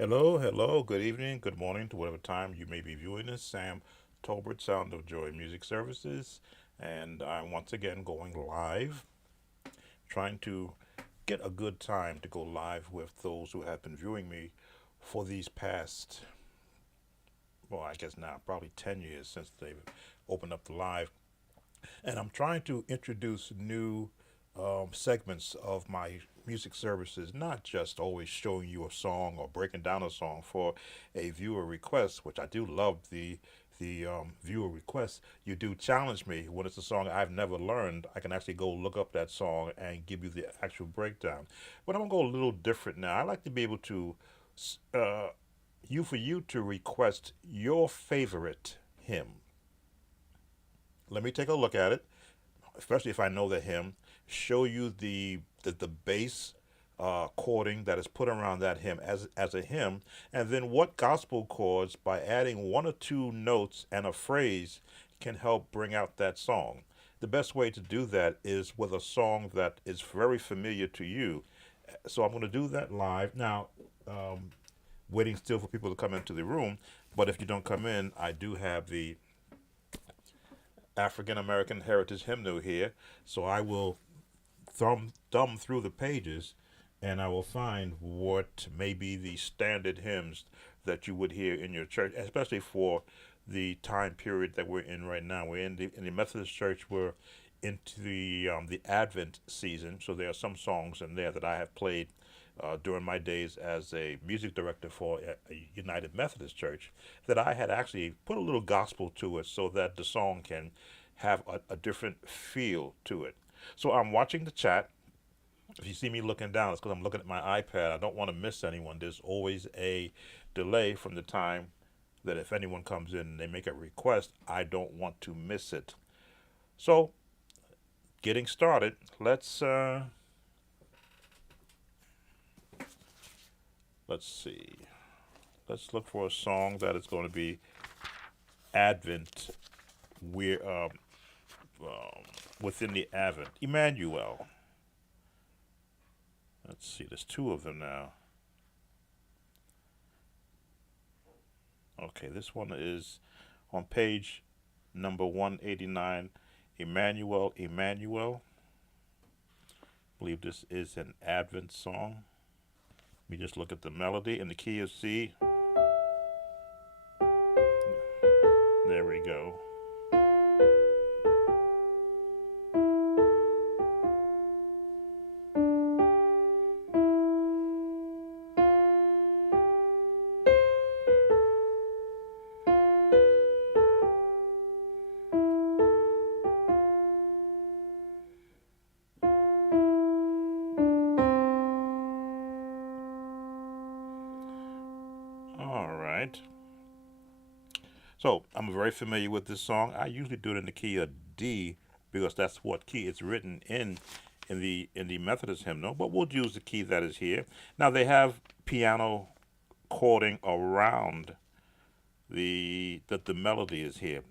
Hello, hello, good evening, good morning to whatever time you may be viewing this. Sam Tolbert, Sound of Joy Music Services, and I'm once again going live, trying to get a good time to go live with those who have been viewing me for these past, well, I guess now probably 10 years since they've opened up the live. And I'm trying to introduce new segments of my music services, not just always showing you a song or breaking down a song for a viewer request, which I do love the viewer requests. You do challenge me when it's a song I've never learned. I can actually go look up that song and give you the actual breakdown. But I'm gonna go a little different now. I like to be able to, uh, for you to request your favorite hymn. Let me take a look at it, especially if I know the hymn, show you the bass chording that is put around that hymn as a hymn, and then what gospel chords by adding one or two notes and a phrase can help bring out that song. The best way to do that is with a song that is very familiar to you. So I'm going to do that live now. Waiting still for people to come into the room, but if you don't come in, I do have the African American Heritage Hymnal here. So I will thumb through the pages and I will find what may be the standard hymns that you would hear in your church, especially for the time period that we're in right now. We're in the Methodist Church. We're into the Advent season, so there are some songs in there that I have played during my days as a music director for a United Methodist Church that I had actually put a little gospel to it so that the song can have a different feel to it. So I'm watching the chat. If you see me looking down, it's because I'm looking at my iPad. I don't want to miss anyone. There's always a delay from the time that if anyone comes in and they make a request, I don't want to miss it. So, getting started, let's see. Let's look for a song that is going to be Advent. We're um, within the Advent. Emmanuel. Let's see. There's two of them now. Okay, this one is on page number 189. Emmanuel, Emmanuel. I believe this is an Advent song. Let me just look at the melody in the key of C. There we go. All right. So I'm very familiar with this song. I usually do it in the key of D because that's what key it's written in the Methodist hymnal. But we'll use the key that is here. Now they have piano chording around the melody is here.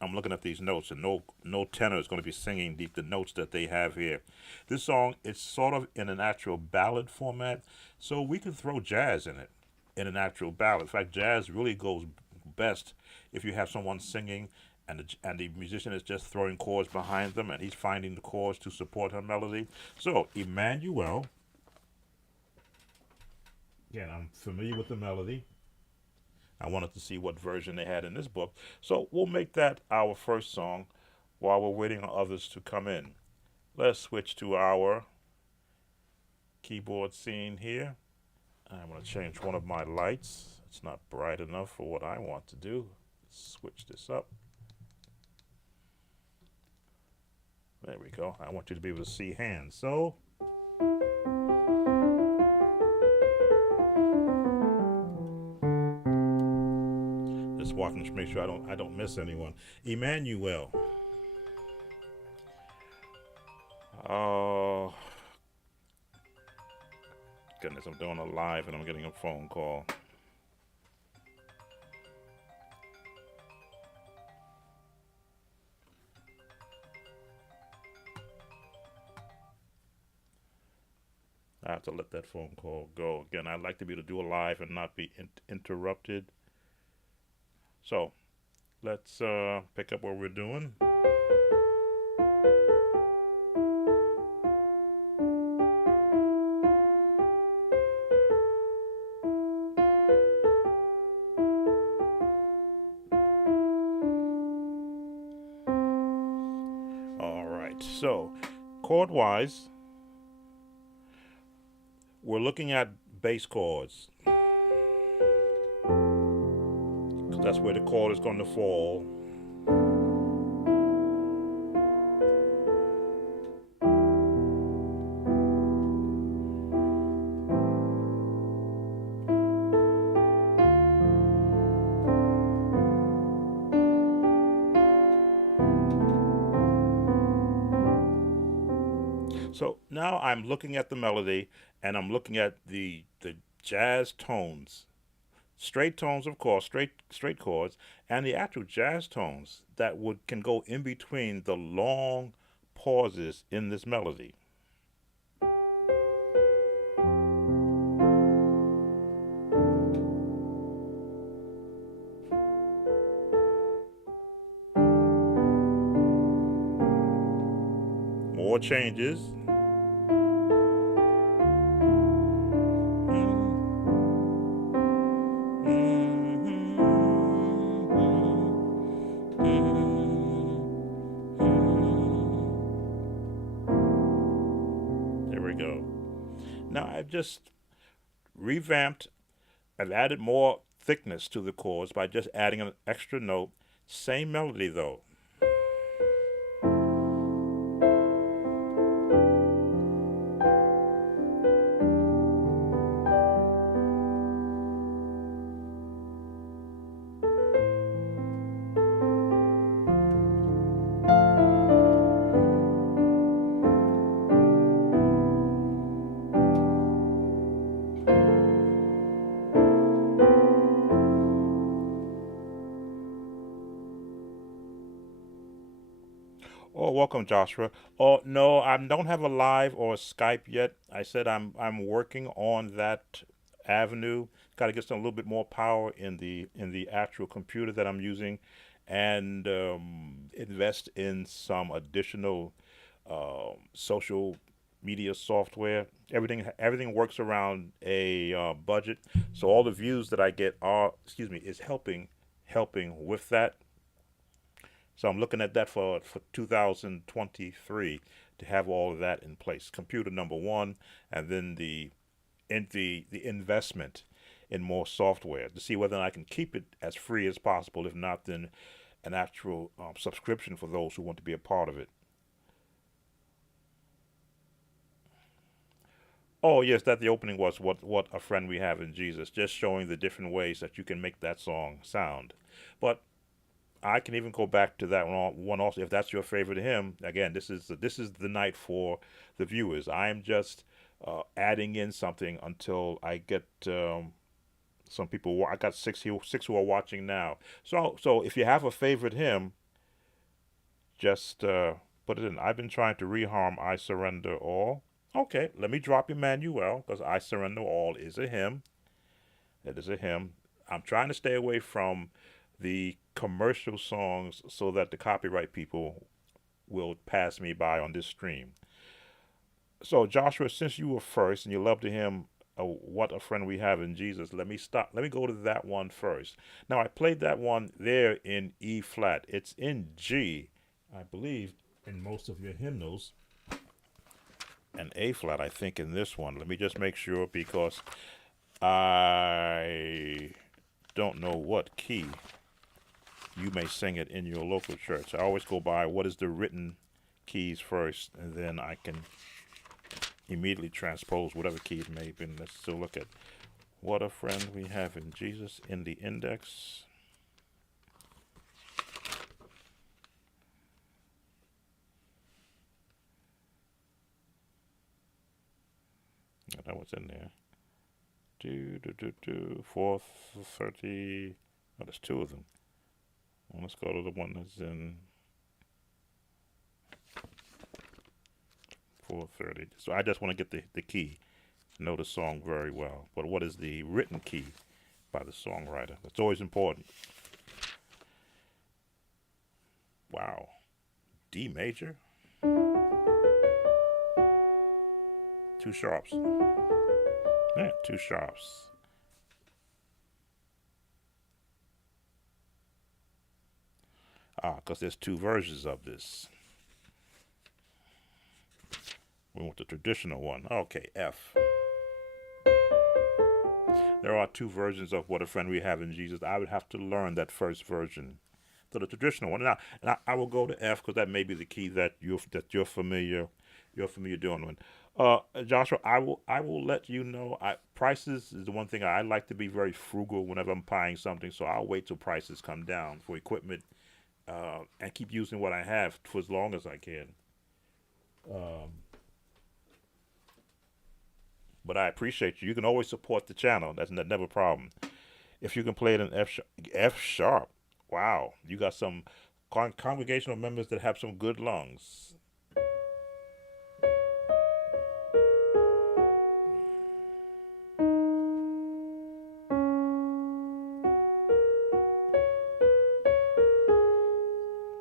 I'm looking at these notes, and no tenor is going to be singing the notes that they have here. This song is sort of in an actual ballad format, so we can throw jazz in it in an actual ballad. In fact, jazz really goes best if you have someone singing and the musician is just throwing chords behind them and he's finding the chords to support her melody. So, Emmanuel, again, I'm familiar with the melody. I wanted to see what version they had in this book. So we'll make that our first song while we're waiting on others to come in. Let's switch to our keyboard scene here. I'm going to change one of my lights. It's not bright enough for what I want to do. Switch this up. There we go. I want you to be able to see hands. So just watching to make sure I don't miss anyone. Emmanuel. Oh goodness, I'm doing a live and I'm getting a phone call. I have to let that phone call go. Again, I'd like to be able to do a live and not be interrupted. So let's pick up what we're doing. All right. So chord wise, we're looking at bass chords because that's where the chord is going to fall. So now I'm looking at the melody and I'm looking at the jazz tones, straight tones, of course, straight chords, and the actual jazz tones that would can go in between the long pauses in this melody. More changes. There we go. Now I've just revamped. I've added more thickness to the chords by just adding an extra note. Same melody though. Oh, welcome, Joshua. Oh no, I don't have a live or a Skype yet. I said I'm working on that avenue. Got to get some a little bit more power in the actual computer that I'm using, and invest in some additional social media software. Everything works around a budget, so all the views that I get are is helping with that. So I'm looking at that for 2023 to have all of that in place. Computer number one, and then the investment in more software to see whether I can keep it as free as possible. If not, then an actual subscription for those who want to be a part of it. Oh yes, that the opening was what a friend we have in Jesus, just showing the different ways that you can make that song sound. But I can even go back to that one also if that's your favorite hymn. Again, this is the night for the viewers. I am just adding in something until I get some people. I got six who are watching now. So if you have a favorite hymn, just put it in. I've been trying to reharm "I Surrender All." Okay, let me drop Emmanuel because "I Surrender All" is a hymn. It is a hymn. I'm trying to stay away from the commercial songs so that the copyright people will pass me by on this stream. So, Joshua, since you were first and you love to hymn What a Friend We Have in Jesus, let me stop. Let me go to that one first. Now, I played that one there in E flat. It's in G, I believe, in most of your hymnals, and A flat, I think, in this one. Let me just make sure because I don't know what key you may sing it in your local church. I always go by what is the written keys first, and then I can immediately transpose whatever key it may have been. Let's still look at What a Friend We Have in Jesus in the index. That was in there. 430. Oh, there's two of them. Well, let's go to the one that's in 430. So I just want to get the key. know the song very well. But what is the written key by the songwriter? That's always important. Wow. D major? Two sharps. Yeah, two sharps. Because there's two versions of this. We want the traditional one. Okay, F. There are two versions of What a Friend We Have in Jesus. I would have to learn that first version. So the traditional one. I will go to F because that may be the key that you're familiar doing. One. Joshua, I will let you know. Prices is the one thing I like to be very frugal whenever I'm buying something. So I'll wait till prices come down for equipment, and keep using what I have for as long as I can. But I appreciate you. You can always support the channel. That's never a problem. If you can play it in F sharp, wow, you got some congregational members that have some good lungs.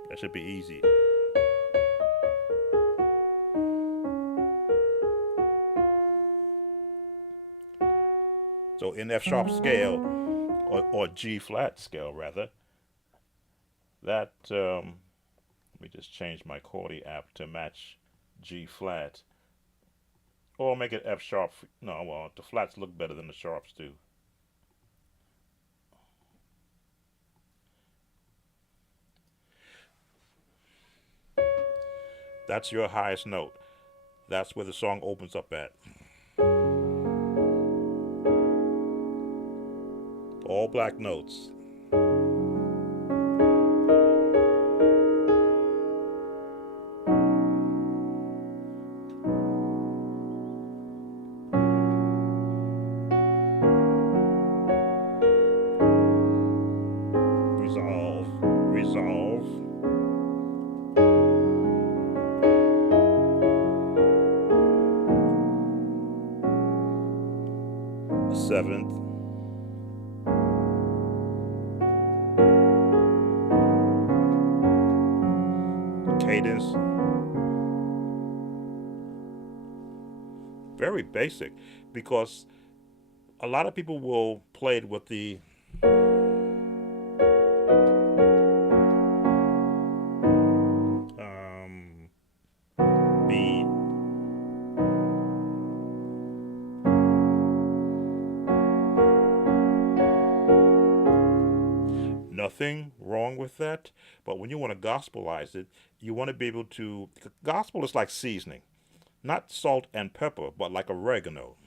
That should be easy. So in F sharp scale, or G flat scale rather, that let me just change my Chordy app to match G flat, or make it F sharp. No, well, the flats look better than the sharps do. That's your highest note. That's where the song opens up at. All black notes. Resolve. Resolve. Seventh. Cadence. Very basic, because a lot of people will play it with the B. Nothing wrong with that, but when you want to gospelize it, you want to be able to. Gospel is like seasoning, not salt and pepper, but like oregano.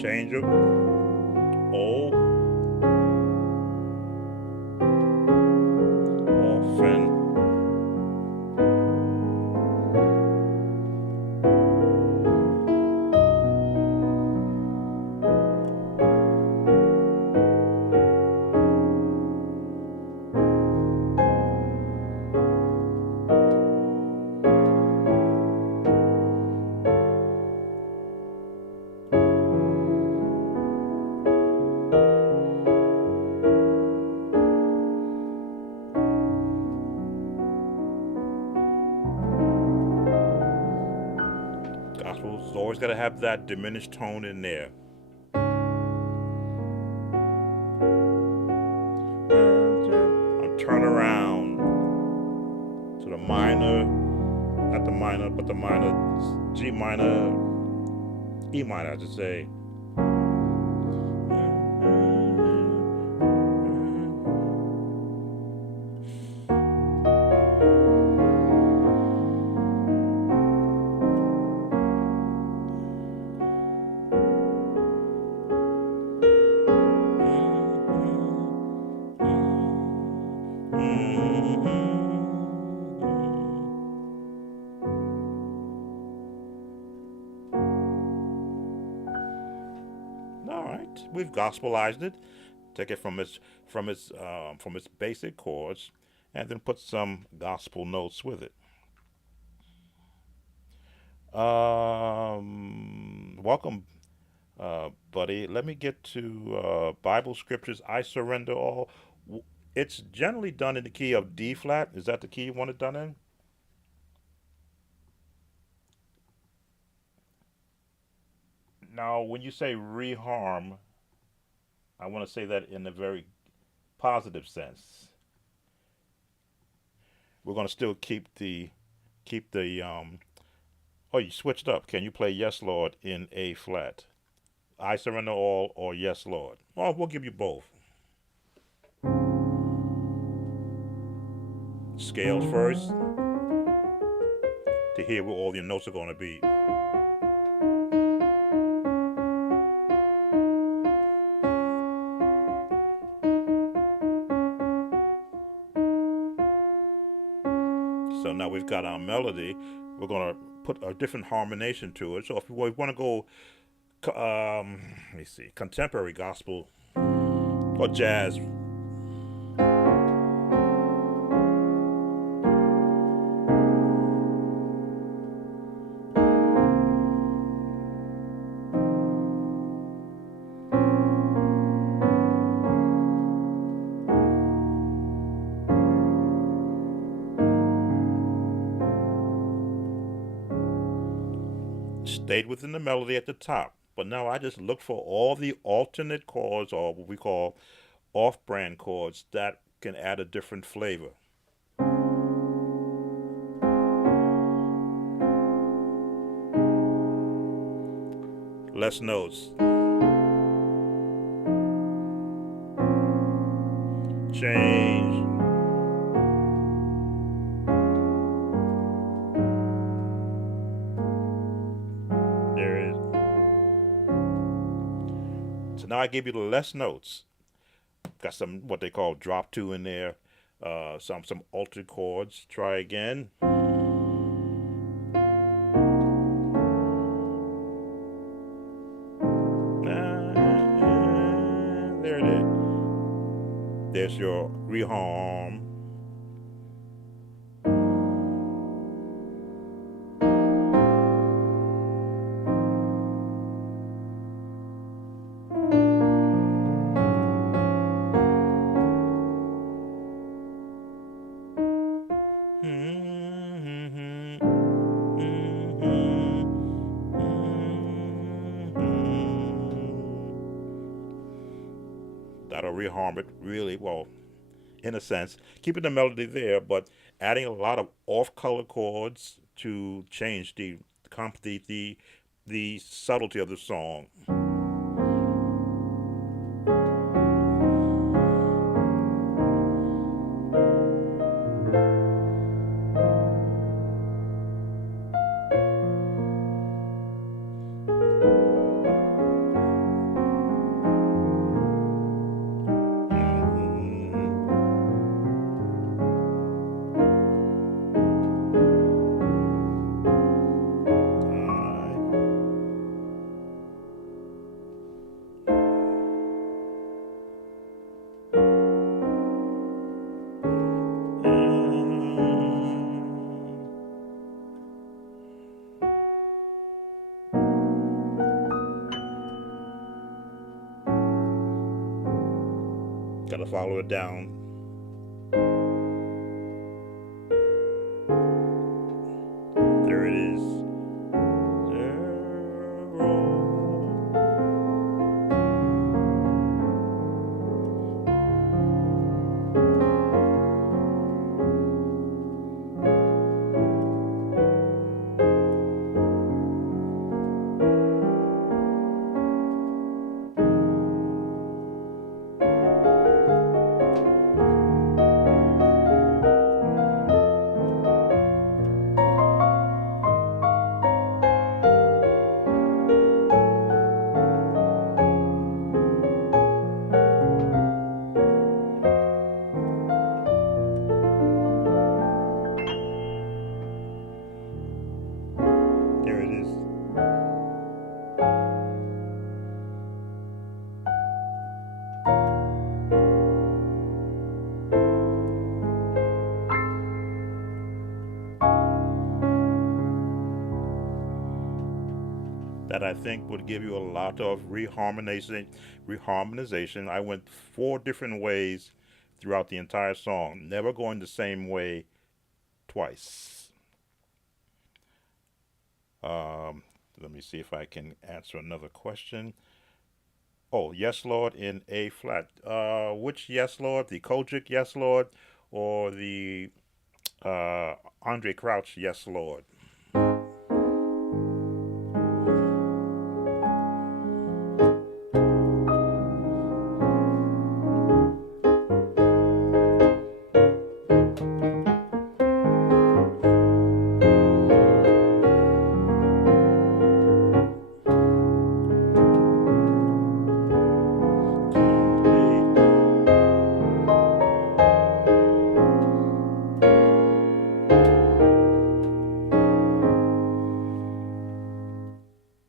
Change it. O. Often. Gospel's always got to have that diminished tone in there. Turn around to the minor, not the minor, but the minor, G minor, E minor, I should say. . All right, we've gospelized it. Take it from its basic chords, and then put some gospel notes with it. Welcome, buddy. Let me get to Bible scriptures. I surrender all. It's generally done in the key of D flat. Is that the key you want it done in? Now, when you say reharm, I want to say that in a very positive sense. We're going to still keep the. Oh, you switched up. Can you play Yes Lord in A flat? I surrender all or Yes Lord. Well, we'll give you both. Scales first to hear where all your notes are going to be. So now we've got our melody. We're going to put a different harmonization to it. So if we want to go, let me see, contemporary gospel or jazz. Stayed within the melody at the top. But now I just look for all the alternate chords or what we call off brand chords that can add a different flavor. Less notes. Change. There it is. So now I give you the less notes. Got some what they call drop two in there. Some altered chords. Try again. There it is. There's your reharm. That'll reharm it really well, in a sense, keeping the melody there, but adding a lot of off-color chords to change the subtlety of the song. Mhm. Alright. Gotta follow it down. There it is. Zero. I think would give you a lot of reharmonization. I went 4 different ways throughout the entire song, never going the same way twice. Um, Let me see if I can answer another question. Oh, Yes Lord in A flat. Which Yes Lord? The Kojic Yes Lord or the uh, Andre Crouch Yes Lord? Completely.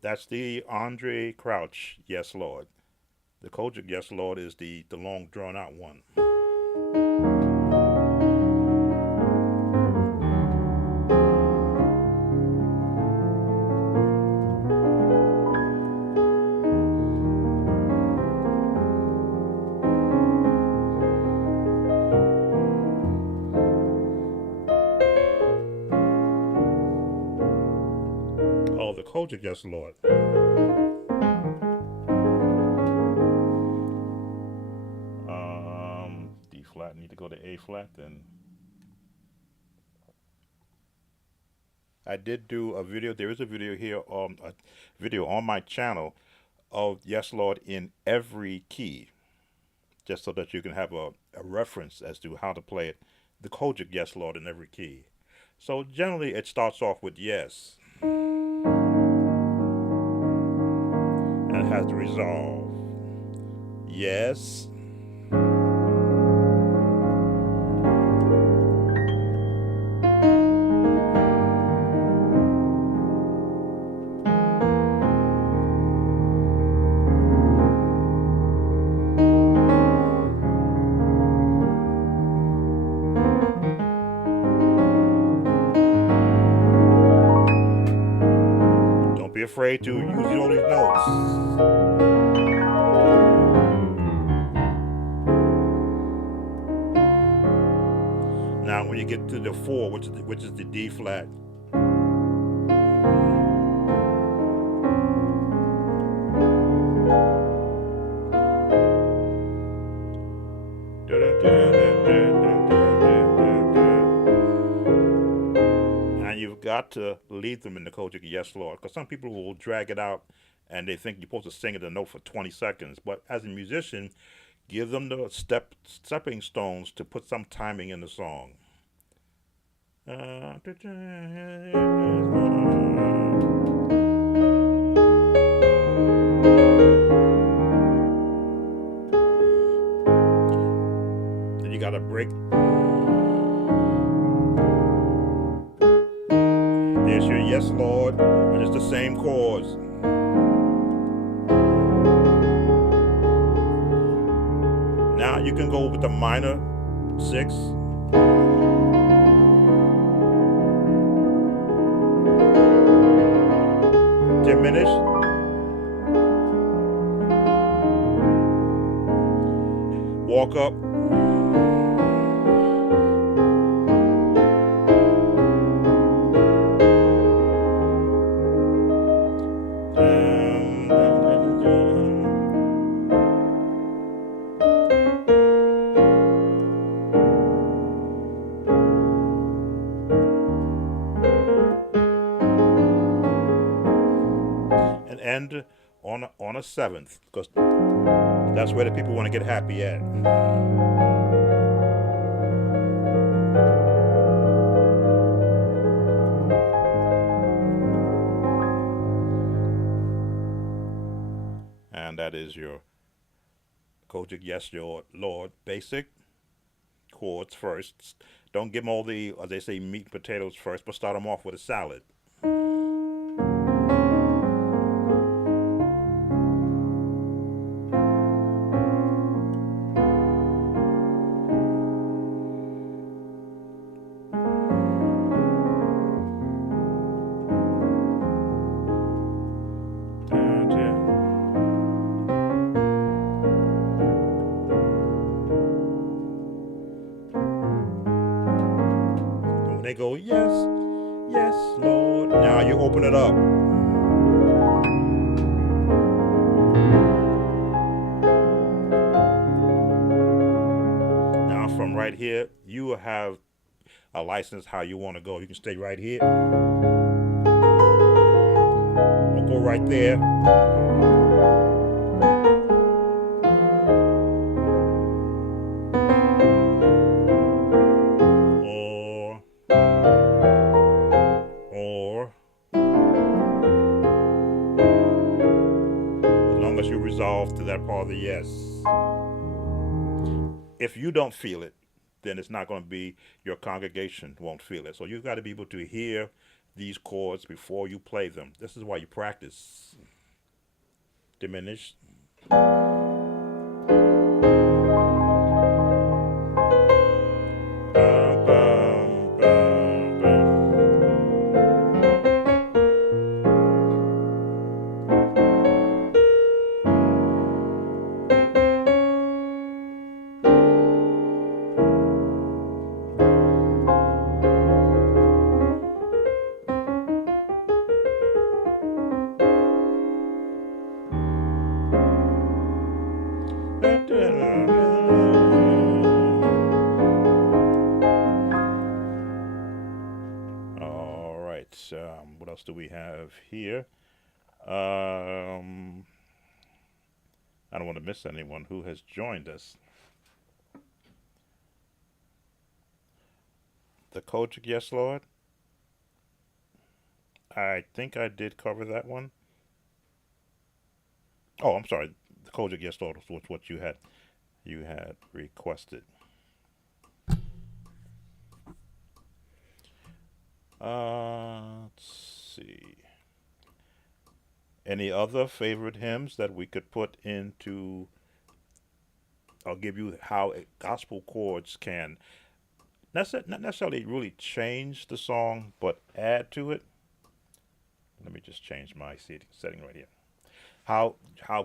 That's the Andre Crouch Yes Lord. The Kojic Yes Lord is the long drawn out one. Oh, the Kojic Yes Lord. D flat. Need to go to A flat then. I did do a video. There is a video here, a video on my channel of Yes Lord in every key, just so that you can have a reference as to how to play it. The Kojic Yes Lord in every key. So generally, it starts off with yes, and it has the resolve. Yes. Don't be afraid to use all these notes. Now, when you get to the 4, which is the D flat, and you've got to leave them in the Kojic Yes Lord, because some people will drag it out and they think you're supposed to sing at a note for 20 seconds. But as a musician, give them the stepping stones to put some timing in the song. Then you got to break. There's your Yes Lord, and it's the same chords. Now you can go with the minor 6. Diminish. Walk up. And end on a 7th, because that's where the people want to get happy at. And that is your Kojic Yes Lord basic chords first. Don't give them all the, as they say, meat and potatoes first, but start them off with a salad. When they go, yes, yes, Lord. Now you open it up. Now from right here, you will have a license how you want to go. You can stay right here or go right there. Or, or, as long as you resolve to that part of the yes. If you don't feel it, then it's not going to be, your congregation won't feel it. So you've got to be able to hear these chords before you play them. This is why you practice. Diminish. Bum, bum, bum, bum. All right. What else do we have here? I don't want to miss anyone who has joined us. The Kojic, yes, Lord. I think I did cover that one. Oh, I'm sorry. The Kojic, yes, Lord was what you had requested. Let's see. Any other favorite hymns that we could put into? I'll give you how gospel chords can not necessarily really change the song, but add to it. Let me just change my setting right here. How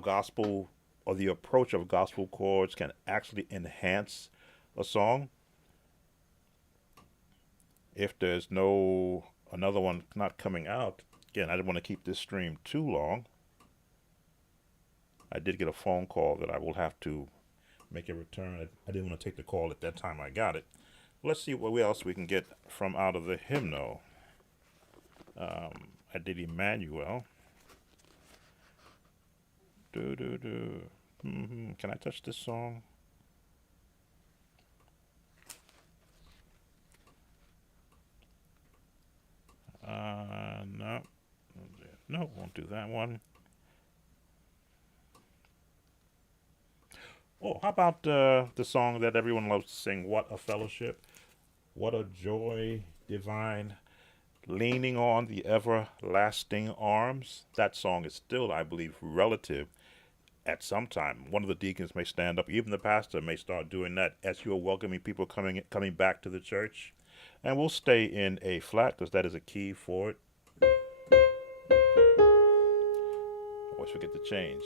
gospel or the approach of gospel chords can actually enhance a song if there's no another one not coming out. Again, I didn't want to keep this stream too long. I did get a phone call that I will have to make a return. I didn't want to take the call at that time I got it. Let's see what else we can get from out of the hymnal. I did Emmanuel. Can I touch this song? No. No, won't do that one. Oh, how about the song that everyone loves to sing, What a Fellowship? What a joy divine, leaning on the everlasting arms. That song is still, I believe, relative at some time. One of the deacons may stand up, even the pastor may start doing that as you're welcoming people coming back to the church. And we'll stay in A flat because that is a key for it. Always forget to change.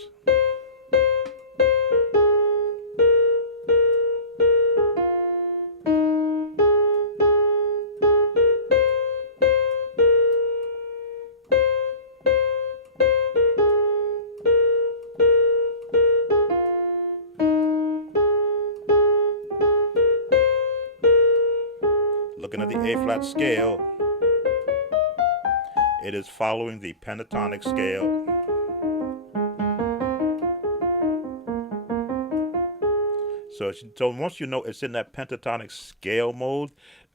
Looking at the A flat scale, it is following the pentatonic scale. So once you know it's in that pentatonic scale mode,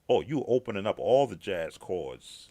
oh, you opening up all the jazz chords.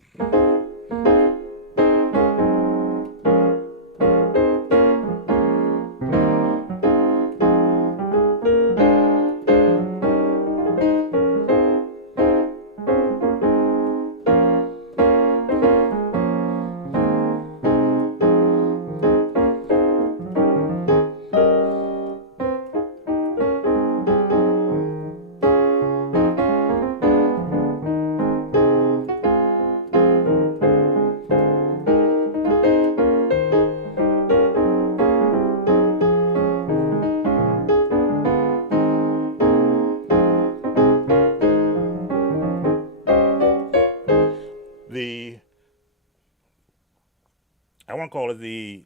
want to call it the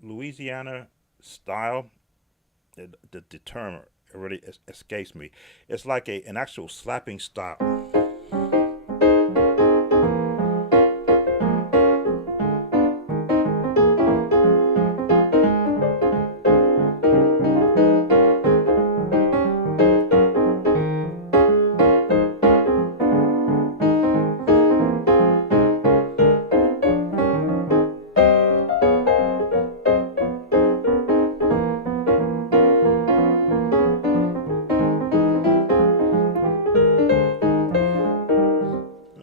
Louisiana style. The term really escapes me. It's like an actual slapping style.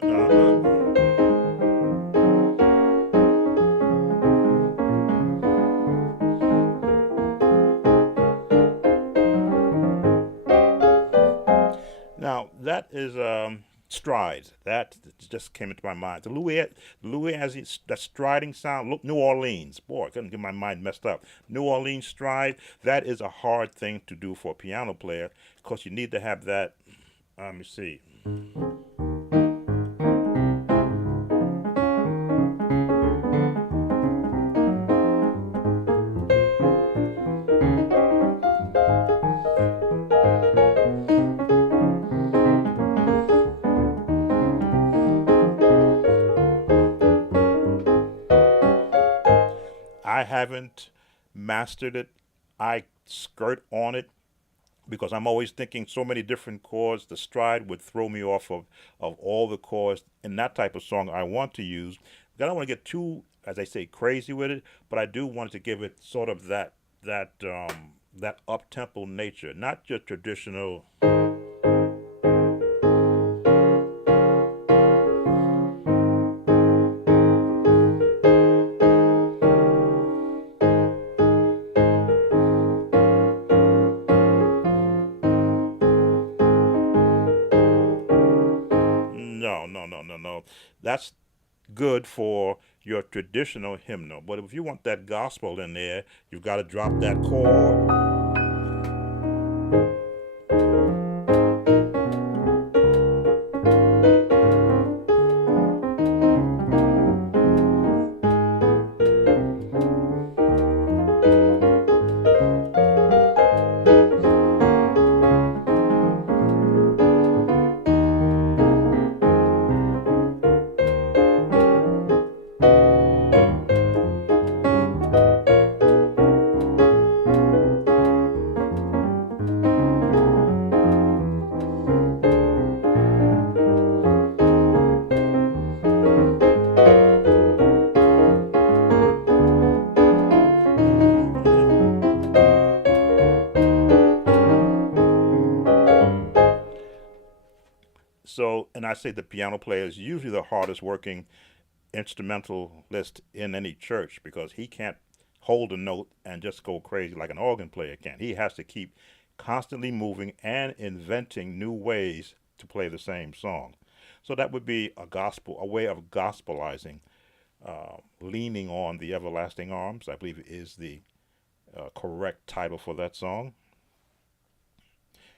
Uh huh. Now that is stride. That just came into my mind. Louis has that striding sound. Look, New Orleans. Boy, I couldn't get my mind messed up. New Orleans stride. That is a hard thing to do for a piano player because you need to have that. Let me see. I haven't mastered it. I skirt on it because I'm always thinking so many different chords. The stride would throw me off of all the chords in that type of song I want to use. I don't want to get too, as I say, crazy with it, but I do want to give it sort of that up tempo nature, not just traditional. No, no, no, no, no. That's good for your traditional hymnal. But if you want that gospel in there, you've got to drop that chord. Yeah. So, and I say the piano player is usually the hardest working instrumentalist in any church because he can't hold a note and just go crazy like an organ player can. He has to keep constantly moving and inventing new ways to play the same song. So that would be a way of gospelizing, leaning on the everlasting arms. I believe is the correct title for that song.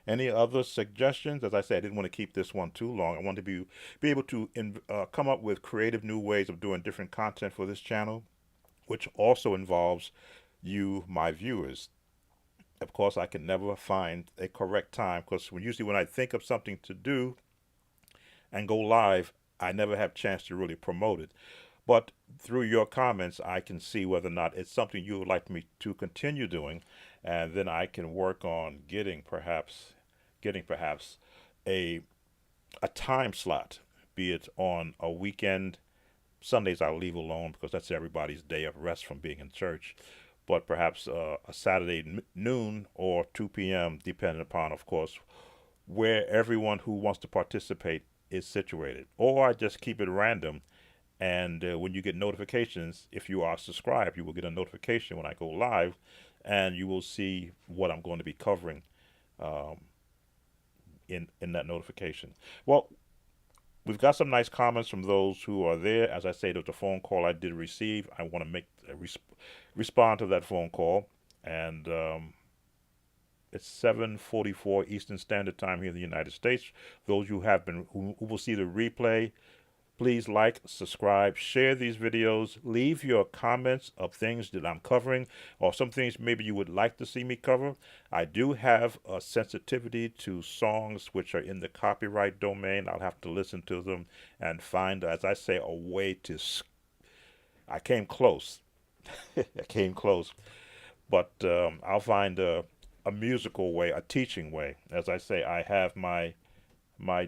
Any other suggestions? As I said, I didn't want to keep this one too long. I want to be able to come up with creative new ways of doing different content for this channel, which also involves you, my viewers. Of course, I can never find a correct time because usually when I think of something to do and go live, I never have a chance to really promote it. But through your comments, I can see whether or not it's something you would like me to continue doing, and then I can work on getting perhaps a a time slot, be it on a weekend. Sundays I'll leave alone because that's everybody's day of rest from being in church. But perhaps a Saturday noon or 2 p.m., depending upon, of course, where everyone who wants to participate is situated. Or I just keep it random. And when you get notifications, if you are subscribed, you will get a notification when I go live, and you will see what I'm going to be covering um, in that notification. Well, we've got some nice comments from those who are there. As I say, there's a phone call I did receive. I want to respond to that phone call, and it's 7:44 Eastern Standard Time here in the United States. Those who will see the replay, Please like, subscribe, share these videos, leave your comments of things that I'm covering or some things maybe you would like to see me cover. I do have a sensitivity to songs which are in the copyright domain. I'll have to listen to them and find, as I say, a way to. I came close. I came close, but I'll find a musical way, a teaching way. As I say, I have my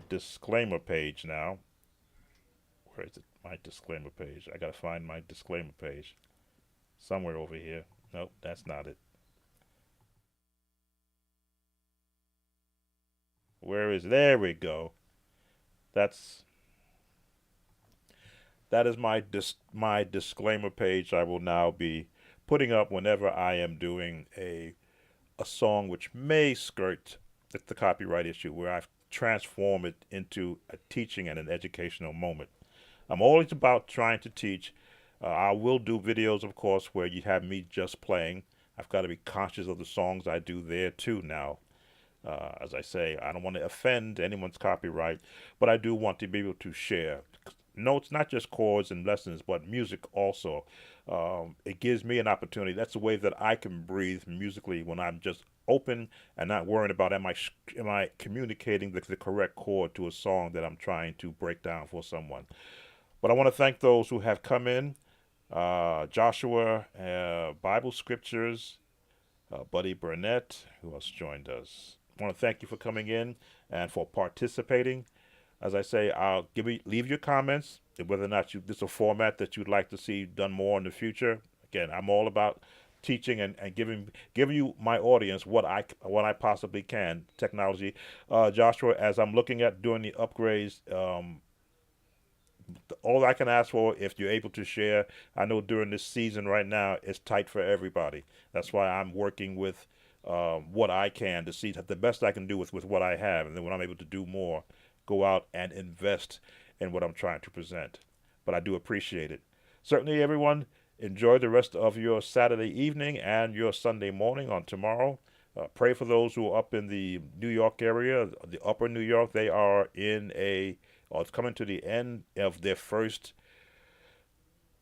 disclaimer page now. Where is it? My disclaimer page. I gotta find my disclaimer page somewhere over here. Nope, that's not it. Where is? There we go. That's that is my disclaimer page. I will now be putting up whenever I am doing a song which may skirt the copyright issue, where I've transformed it into a teaching and an educational moment. I'm always about trying to teach. I will do videos, of course, where you have me just playing. I've got to be conscious of the songs I do there too now. As I say, I don't want to offend anyone's copyright, but I do want to be able to share notes, not just chords and lessons, but music also. It gives me an opportunity. That's the way that I can breathe musically when I'm just open and not worrying about am I communicating the correct chord to a song that I'm trying to break down for someone. But I want to thank those who have come in. Joshua, Bible Scriptures, Buddy Burnett, who else joined us. I want to thank you for coming in and for participating. As I say, I'll leave your comments whether or not this is a format that you'd like to see done more in the future. Again, I'm all about teaching and giving you my audience what I possibly can technology. Joshua, as I'm looking at doing the upgrades, all I can ask for, if you're able to share, I know during this season right now, it's tight for everybody. That's why I'm working with what I can to see the best I can do with what I have. And then when I'm able to do more, go out and invest in what I'm trying to present. But I do appreciate it. Certainly, everyone, enjoy the rest of your Saturday evening and your Sunday morning on tomorrow. Pray for those who are up in the New York area, the upper New York. They are or it's coming to the end of their first,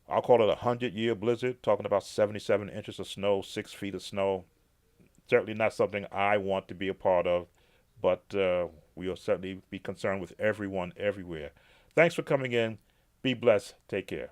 I'll call it 100-year blizzard, talking about 77 inches of snow, 6 feet of snow. Certainly not something I want to be a part of, but we'll certainly be concerned with everyone everywhere. Thanks for coming in. Be blessed. Take care.